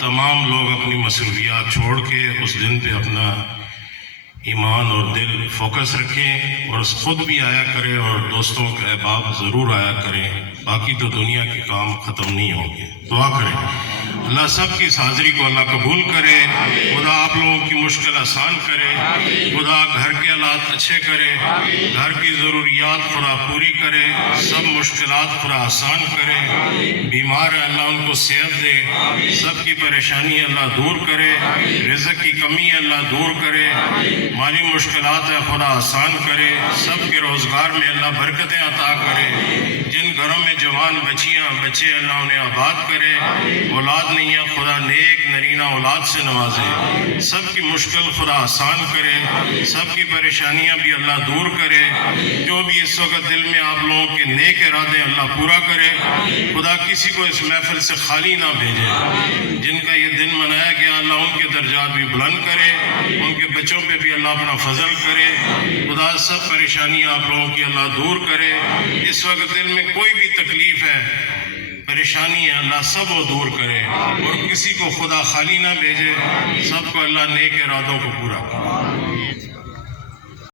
تمام لوگ اپنی مصروفیات چھوڑ کے اس دن پہ اپنا ایمان اور دل فوکس رکھیں اور خود بھی آیا کریں اور دوستوں کے احباب ضرور آیا کریں، باقی تو دنیا کے کام ختم نہیں ہوں گے۔ دعا کریں اللہ سب کی حاضری کو اللہ قبول کرے، خدا آپ لوگوں کی مشکل آسان کرے، خدا گھر کے حالات اچھے کرے، گھر کی ضروریات خدا پوری کرے، سب مشکلات خدا آسان کرے، بیمار ہے اللہ ان کو صحت دے، سب کی پریشانی اللہ دور کرے، رزق کی کمی اللہ دور کرے، مالی مشکلات ہے خدا آسان کرے، سب کے روزگار میں اللہ برکتیں عطا کرے، جن گھروں میں جوان بچیاں بچے اللہ انہیں آباد کرے، اولاد نہیں ہے خدا نیک نرینہ اولاد سے نوازے، سب کی مشکل خدا آسان کرے، سب کی پریشانیاں بھی اللہ دور کرے، جو بھی اس وقت دل میں آپ لوگوں کے نیک ارادے اللہ پورا کرے، خدا کسی کو اس محفل سے خالی نہ بھیجے، جن کا یہ دن منایا گیا اللہ ان کے درجات بھی بلند کرے، ان کے بچوں پہ بھی اللہ اپنا فضل کرے، خدا سب پریشانیاں آپ لوگوں کی اللہ دور کرے، اس وقت دل میں کوئی بھی تکلیف ہے پریشانی ہے اللہ سب وہ دور کرے، اور کسی کو خدا خالی نہ بھیجے، سب کو اللہ نیک ارادوں کو پورا کرے۔